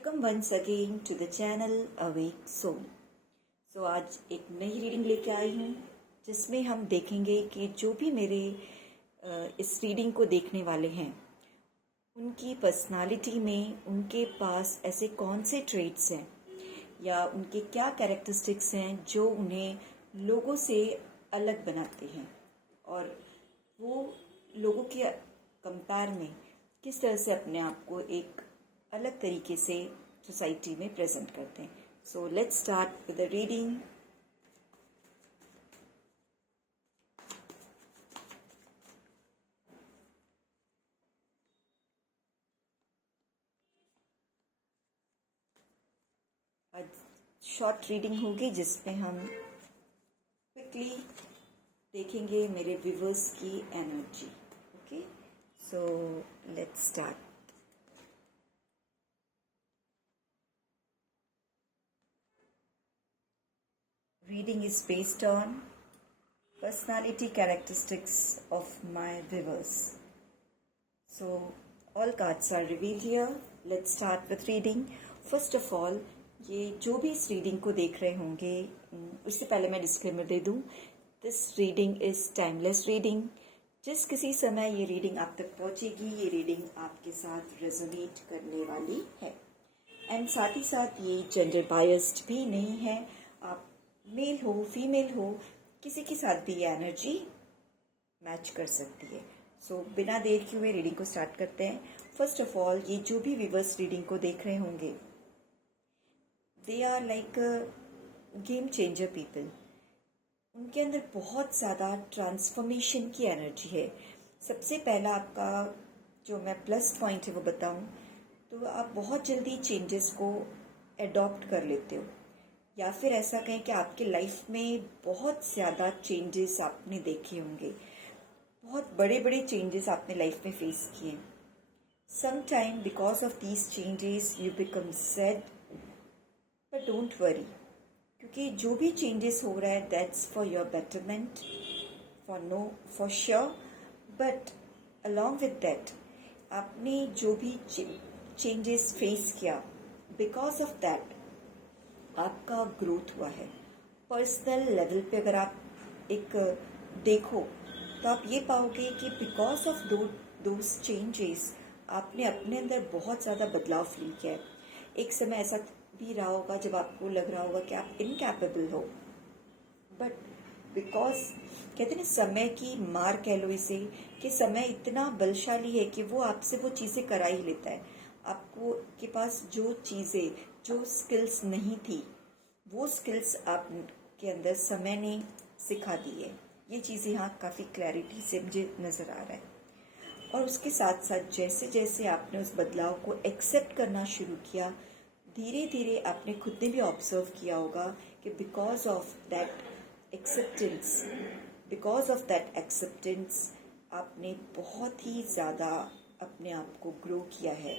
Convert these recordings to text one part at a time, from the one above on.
Welcome once again to the channel Awake Soul. So आज एक नई रीडिंग लेके आई हूँ जिसमें हम देखेंगे कि जो भी मेरे इस रीडिंग को देखने वाले हैं उनकी पर्सनालिटी में उनके पास ऐसे कौन से ट्रेट्स हैं या उनके क्या कैरेक्टरिस्टिक्स हैं जो उन्हें लोगों से अलग बनाते हैं और वो लोगों के कंपेयर में किस तरह से अपने आप को एक अलग तरीके से सोसाइटी में प्रेजेंट करते हैं। So let's start with the reading. आज शॉर्ट रीडिंग होगी जिसमें हम क्विकली देखेंगे मेरे व्यूवर्स की energy. Okay, so let's start. Reading is based on personality characteristics of my viewers. So all cards are revealed here. Let's start with reading. First of all, ये जो भी इस रीडिंग को देख रहे होंगे उससे पहले मैं डिस्क्लेमर दे दूँ, this reading is timeless reading. जिस किसी समय ये रीडिंग आप तक पहुँचेगी, ये रीडिंग आपके साथ रेजोनेट करने वाली है। एंड साथ ही साथ ये जेंडर बायस्ड भी नहीं है। आप मेल हो फीमेल हो किसी के साथ भी ये एनर्जी मैच कर सकती है। सो बिना देर किए हुए रीडिंग को स्टार्ट करते हैं। फर्स्ट ऑफ ऑल, ये जो भी व्यूवर्स रीडिंग को देख रहे होंगे, they are like game changer people. उनके अंदर बहुत ज़्यादा ट्रांसफॉर्मेशन की एनर्जी है। सबसे पहला आपका जो मैं प्लस पॉइंट है वो बताऊं तो आप बहुत जल्दी चेंजेस को एडॉप्ट कर लेते हो, या फिर ऐसा कहें कि आपके लाइफ में बहुत ज़्यादा चेंजेस आपने देखे होंगे, बहुत बड़े बड़े चेंजेस आपने लाइफ में फेस किए। Some time because of these changes you become sad, but don't worry, क्योंकि जो भी चेंजेस हो रहा है that's for your betterment, for sure. But along with that आपने जो भी चेंजेस फेस किया, बिकॉज ऑफ दैट आपका ग्रोथ हुआ है। पर्सनल लेवल पे अगर आप एक देखो तो आप ये पाओगे कि बिकॉज ऑफ दोज चेंजेस आपने अपने अंदर बहुत ज़्यादा बदलाव फील किया है। एक समय ऐसा भी रहा होगा जब आपको लग रहा होगा कि आप इनकैपेबल हो, बट बिकॉज कहते हैं ना, समय की मार कह लो इसे, कि समय इतना बलशाली है कि वो आपसे वो चीज़ें करा ही लेता है। आपको के पास जो चीज़ें, जो स्किल्स नहीं थी, वो स्किल्स आपके अंदर समय ने सिखा दी है। ये चीज़ यहाँ काफ़ी क्लैरिटी से मुझे नज़र आ रहा है। और उसके साथ साथ जैसे जैसे आपने उस बदलाव को एक्सेप्ट करना शुरू किया, धीरे धीरे आपने खुद ने भी ऑब्जर्व किया होगा कि बिकॉज ऑफ दैट एक्सेप्टेंस आपने बहुत ही ज़्यादा अपने आप को ग्रो किया है।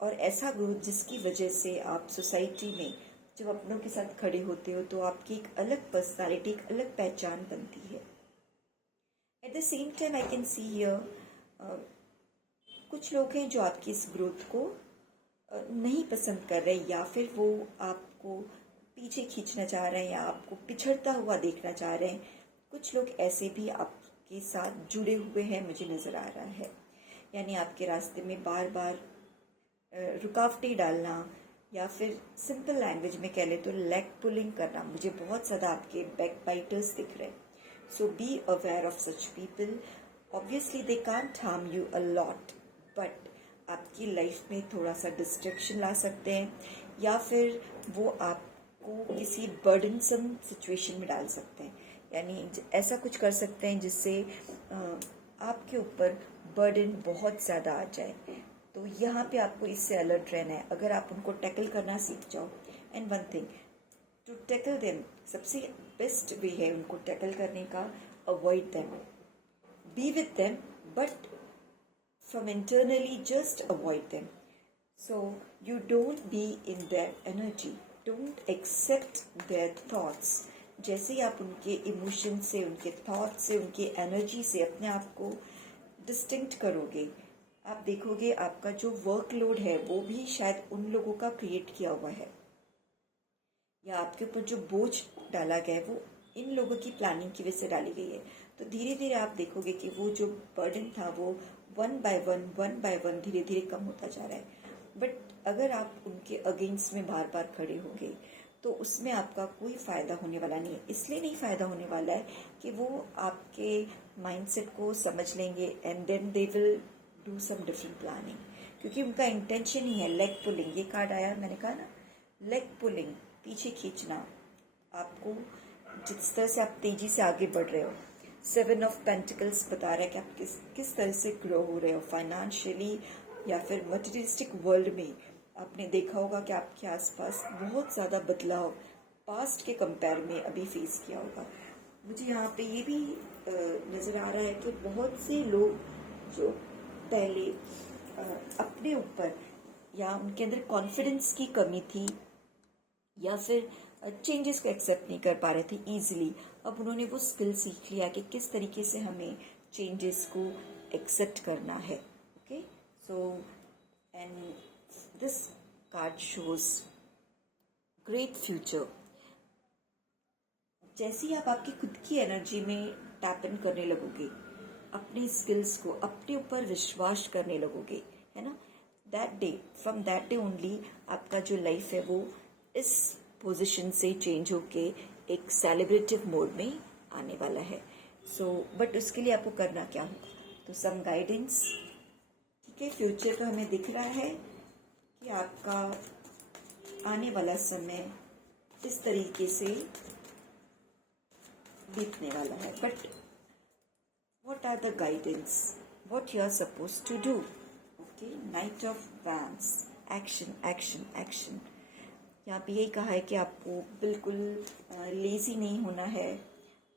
और ऐसा ग्रोथ जिसकी वजह से आप सोसाइटी में जब अपनों के साथ खड़े होते हो तो आपकी एक अलग पर्सनालिटी, एक अलग पहचान बनती है। Eight the same time I can see here कुछ लोग हैं जो आपकी इस ग्रोथ को नहीं पसंद कर रहे, या फिर वो आपको पीछे खींचना चाह रहे हैं या आपको पिछड़ता हुआ देखना चाह रहे हैं। कुछ लोग ऐसे भी आपके साथ जुड़े हुए हैं, मुझे नज़र आ रहा है। यानी आपके रास्ते में बार बार रुकावटें डालना, या फिर सिंपल लैंग्वेज में कह ले तो लेग पुलिंग करना। मुझे बहुत ज़्यादा आपके बैक बाइटर्स दिख रहे हैं। So be aware of such people. Obviously they can't harm you a lot, but आपकी लाइफ में थोड़ा सा डिस्ट्रैक्शन ला सकते हैं, या फिर वो आपको किसी बर्डनसम सिचुएशन में डाल सकते हैं। यानी ऐसा कुछ कर सकते हैं जिससे आपके ऊपर बर्डन बहुत ज़्यादा आ जाए। तो यहाँ पे आपको इससे अलर्ट रहना है। अगर आप उनको टैकल करना सीख जाओ, and one thing to tackle them, सबसे बेस्ट वे है उनको टैकल करने का, avoid them, be with them, but from internally just avoid them. So you don't be in their energy, don't accept their thoughts. जैसे ही आप उनके emotion से, उनके थॉट से, उनकी एनर्जी से अपने आप को डिस्टिंक्ट करोगे, आप देखोगे आपका जो वर्कलोड है वो भी शायद उन लोगों का क्रिएट किया हुआ है, या आपके ऊपर जो बोझ डाला गया है वो इन लोगों की प्लानिंग की वजह से डाली गई है। तो धीरे धीरे आप देखोगे कि वो जो बर्डन था वो वन बाय वन धीरे धीरे कम होता जा रहा है। बट अगर आप उनके अगेंस्ट में बार बार खड़े होंगे तो उसमें आपका कोई फ़ायदा होने वाला नहीं है। इसलिए नहीं फ़ायदा होने वाला है कि वो आपके माइंडसेट को समझ लेंगे and then they will do some different planning, क्योंकि उनका इंटेंशन ही है लेग पुलिंग। ये कार्ड आया, मैंने कहा ना, लेग पुलिंग, पीछे खींचना आपको, जिस तरह से आप तेजी से आगे बढ़ रहे हो। 7 ऑफ पेंटिकल्स बता रहा है कि आप किस तरह से ग्रो हो रहे हो फाइनेंशियली या फिर मटेरियलिस्टिक वर्ल्ड में। आपने देखा होगा कि आपके आसपास बहुत ज़्यादा बदलाव पास्ट के कंपेयर में अभी फेस किया होगा। मुझे यहाँ पे ये भी नज़र आ रहा है कि बहुत से लोग जो पहले अपने ऊपर या उनके अंदर कॉन्फिडेंस की कमी थी या फिर चेंजेस को एक्सेप्ट नहीं कर पा रहे थे ईजिली, अब उन्होंने वो स्किल सीख लिया कि किस तरीके से हमें चेंजेस को एक्सेप्ट करना है। Okay, so and this card shows great future. जैसे ही आप आपकी खुद की एनर्जी में टैप इन करने लगोगे, अपने स्किल्स को, अपने ऊपर विश्वास करने लगोगे, है ना, that day, from that day only आपका जो लाइफ है वो इस पोजीशन से चेंज होके एक सेलिब्रेटिव मोड में आने वाला है। सो बट उसके लिए आपको करना क्या होगा, तो सम गाइडेंस। ठीक है, फ्यूचर तो हमें दिख रहा है कि आपका आने वाला समय इस तरीके से बीतने वाला है। But what are the guidance, what you are suppose to do. Okay, knight of wands, action action action. यहाँ पे यही कहा है कि आपको बिल्कुल लेज़ी नहीं होना है।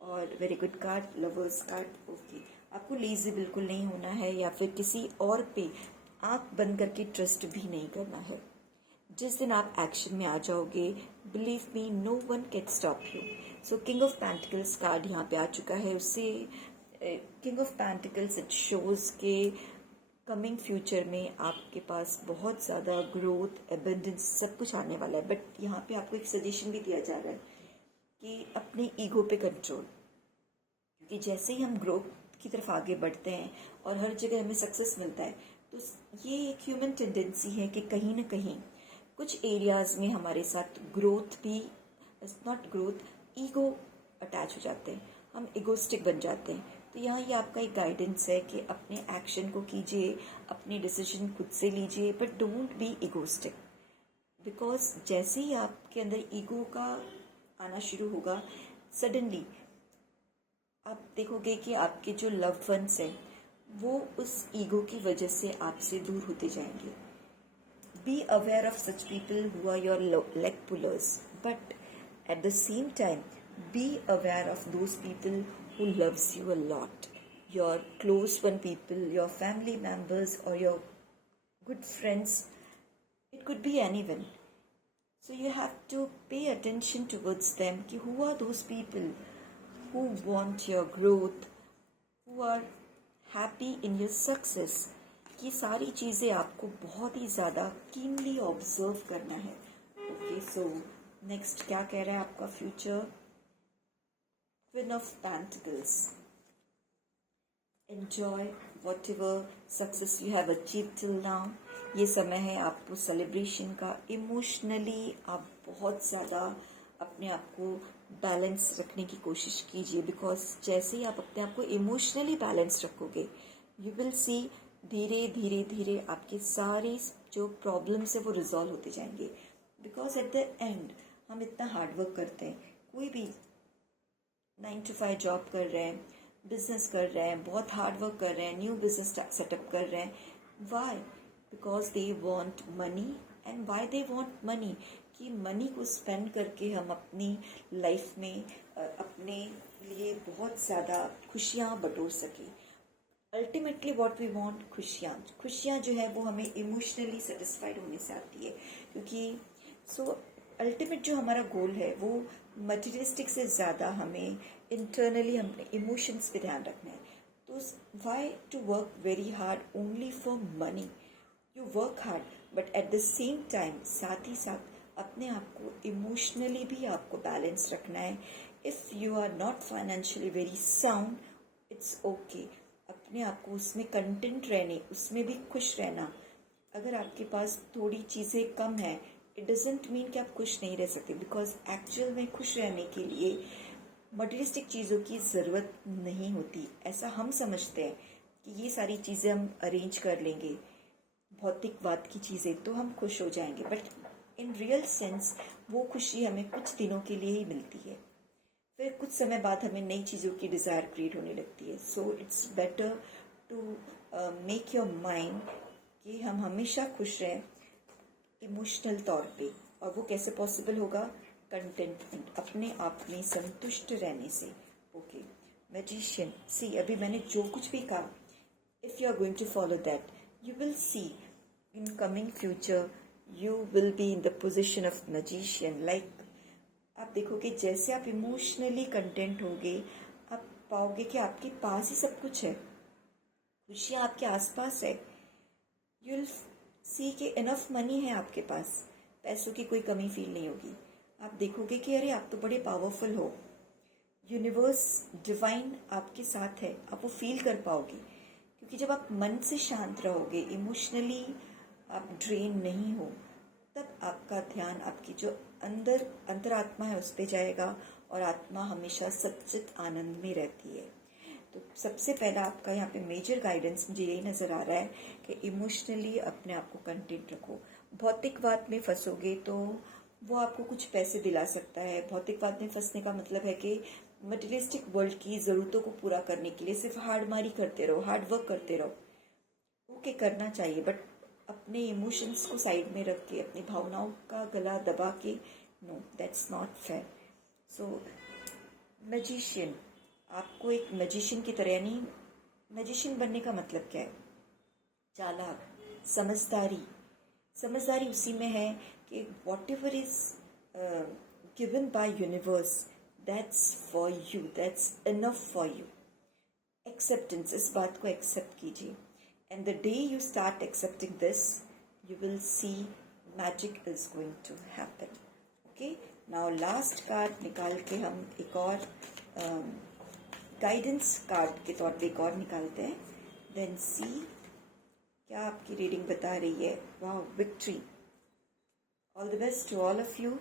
और very good card, lovers card. Okay, आपको लेज़ी बिल्कुल नहीं होना है या फिर किसी और पे आंख बंद करके ट्रस्ट भी नहीं करना है। जिस दिन आप एक्शन में आ जाओगे, believe me, no one can stop you. So king of pentacles card यहाँ पे आ चुका है। उससे king of pentacles it shows के कमिंग फ्यूचर में आपके पास बहुत ज़्यादा ग्रोथ, एबंडेंस, सब कुछ आने वाला है। बट यहाँ पे आपको एक सजेशन भी दिया जा रहा है कि अपने ईगो पे कंट्रोल, क्योंकि जैसे ही हम ग्रोथ की तरफ आगे बढ़ते हैं और हर जगह हमें सक्सेस मिलता है, तो ये एक ह्यूमन टेंडेंसी है कि कहीं ना कहीं कुछ एरियाज़ में हमारे साथ ग्रोथ भी, नॉट ग्रोथ, ईगो अटैच हो जाते हैं, हम इगोस्टिक बन जाते हैं। तो यहाँ ये आपका एक गाइडेंस है कि अपने एक्शन को कीजिए, अपने डिसीजन खुद से लीजिए, but don't be egoistic. Because जैसे ही आपके अंदर ईगो का आना शुरू होगा, सडनली आप देखोगे कि आपके जो लव्ड वंस हैं वो उस ईगो की वजह से आपसे दूर होते जाएंगे। Be aware of such people who are your leg pullers, but at the same time be aware of those people who loves you a lot, your close one people, your family members or your good friends. It could be anyone. So you have to pay attention towards them कि who are those people who want your growth, who are happy in your success. ये सारी चीज़ें आपको बहुत ही ज़्यादा keenly observe करना है। Okay, so next क्या कह रहा है आपका future. Queen of Pentacles. Enjoy whatever success you have achieved till now. ये समय है आपको सेलिब्रेशन का। इमोशनली आप बहुत ज़्यादा अपने आप को बैलेंस रखने की कोशिश कीजिए, बिकॉज जैसे ही आप अपने आप को इमोशनली बैलेंस रखोगे, यू विल सी धीरे धीरे धीरे आपके सारे जो प्रॉब्लम्स है वो रिजॉल्व होते जाएंगे। बिकॉज एट द एंड हम इतना हार्डवर्क करते हैं, कोई भी 9 to 5 जॉब कर रहे हैं, बिजनेस कर रहे हैं, बहुत हार्ड वर्क कर रहे हैं, न्यू बिजनेस सेटअप कर रहे हैं। Why? Because they want money. And why they want money? कि मनी को स्पेंड करके हम अपनी लाइफ में अपने लिए बहुत ज़्यादा खुशियाँ बटोर सकें। अल्टीमेटली व्हाट वी वांट, खुशियाँ जो है वो हमें इमोशनली सेटिस्फाइड होने से आती है, क्योंकि अल्टीमेट जो हमारा गोल है वो मटेरियलिस्टिक से ज़्यादा हमें इंटरनली अपने इमोशंस पे ध्यान रखना है। तो why to work very hard only for money? You work hard, but at the same time साथ ही साथ अपने आप को इमोशनली भी आपको बैलेंस रखना है. If you are not financially very sound, it's okay. अपने आप को उसमें कंटेंट रहने, उसमें भी खुश रहना. अगर आपके पास थोड़ी चीज़ें कम है, इट डजेंट मीन कि आप खुश नहीं रह सकते, बिकॉज एक्चुअल में खुश रहने के लिए मटेरियलिस्टिक चीज़ों की ज़रूरत नहीं होती. ऐसा हम समझते हैं कि ये सारी चीज़ें हम अरेंज कर लेंगे, भौतिकवाद की चीज़ें, तो हम खुश हो जाएंगे. बट इन रियल सेंस वो खुशी हमें कुछ दिनों के लिए ही मिलती है. फिर कुछ समय बाद हमें नई चीज़ों की डिज़ायर क्रिएट होने लगती है. So it's better to make your mind कि हम हमेशा खुश रहें इमोशनल तौर पे. और वो कैसे पॉसिबल होगा? कंटेंटमेंट, अपने आप में संतुष्ट रहने से. ओके. मैजिशियन, सी अभी मैंने जो कुछ भी कहा, if you are going to follow that, you will see in coming future you will be in the position of magician. Like आप देखोगे जैसे आप इमोशनली कंटेंट होगे, आप पाओगे कि आपके पास ही सब कुछ है, खुशियाँ आपके आसपास है. यू विल सी कि इनफ मनी है आपके पास, पैसों की कोई कमी फील नहीं होगी. आप देखोगे कि अरे आप तो बड़े पावरफुल हो, यूनिवर्स डिवाइन आपके साथ है. आप वो फील कर पाओगे, क्योंकि जब आप मन से शांत रहोगे, इमोशनली आप ड्रेन नहीं हो, तब आपका ध्यान आपकी जो अंतरात्मा है उस पर जाएगा, और आत्मा हमेशा सच्चित आनंद में रहती है. तो सबसे पहला आपका यहाँ पे मेजर गाइडेंस मुझे यही नज़र आ रहा है कि इमोशनली अपने आप को कंटेंट रखो. भौतिकवाद में फंसोगे तो वो आपको कुछ पैसे दिला सकता है. भौतिकवाद में फंसने का मतलब है कि मटेरियलिस्टिक वर्ल्ड की ज़रूरतों को पूरा करने के लिए सिर्फ हार्डमारी करते रहो, हार्ड वर्क करते रहो. ओके, करना चाहिए, बट अपने इमोशंस को साइड में रख के, अपनी भावनाओं का गला दबा के, no, that's not fair. So magician, आपको एक मैजिशियन की तरह नहीं, मैजिशियन बनने का मतलब क्या है? चालाक, समझदारी. समझदारी उसी में है कि what ever is given by universe, that's for you, that's enough for you. Acceptance, इस बात को एक्सेप्ट कीजिए. And the day you start accepting this, you will see magic is going to happen. Okay, now last card निकाल के हम एक और guidance card के तौर पे एक और निकालते हैं. Then see क्या आपकी रीडिंग बता रही है. वाह, victory. All the best to all of you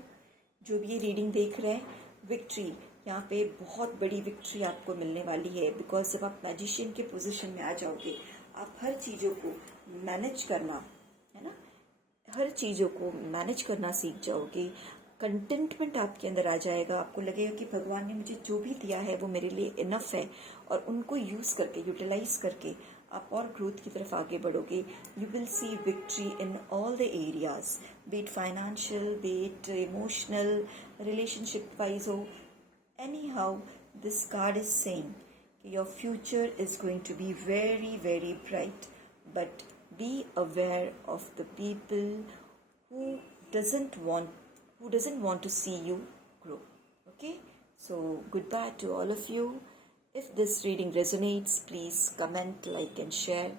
जो भी ये रीडिंग देख रहे हैं. विक्ट्री, यहाँ पे बहुत बड़ी विक्ट्री आपको मिलने वाली है, बिकॉज जब आप मैजिशियन के पोजीशन में आ जाओगे, आप हर चीज़ों को मैनेज करना, है ना, हर चीज़ों को मैनेज करना सीख जाओगे. कंटेंटमेंट आपके अंदर आ जाएगा. आपको लगेगा कि भगवान ने मुझे जो भी दिया है वो मेरे लिए इनफ है, और उनको यूज़ करके, यूटिलाइज करके आप और ग्रोथ की तरफ आगे बढ़ोगे. You will see victory in all the areas, be it financial, be it emotional, relationship wise हो. Anyhow this card is saying your future is going to be very very bright, but be aware of the people who doesn't want to see you grow. Okay, so goodbye to all of you. If this reading resonates, please comment, like and share.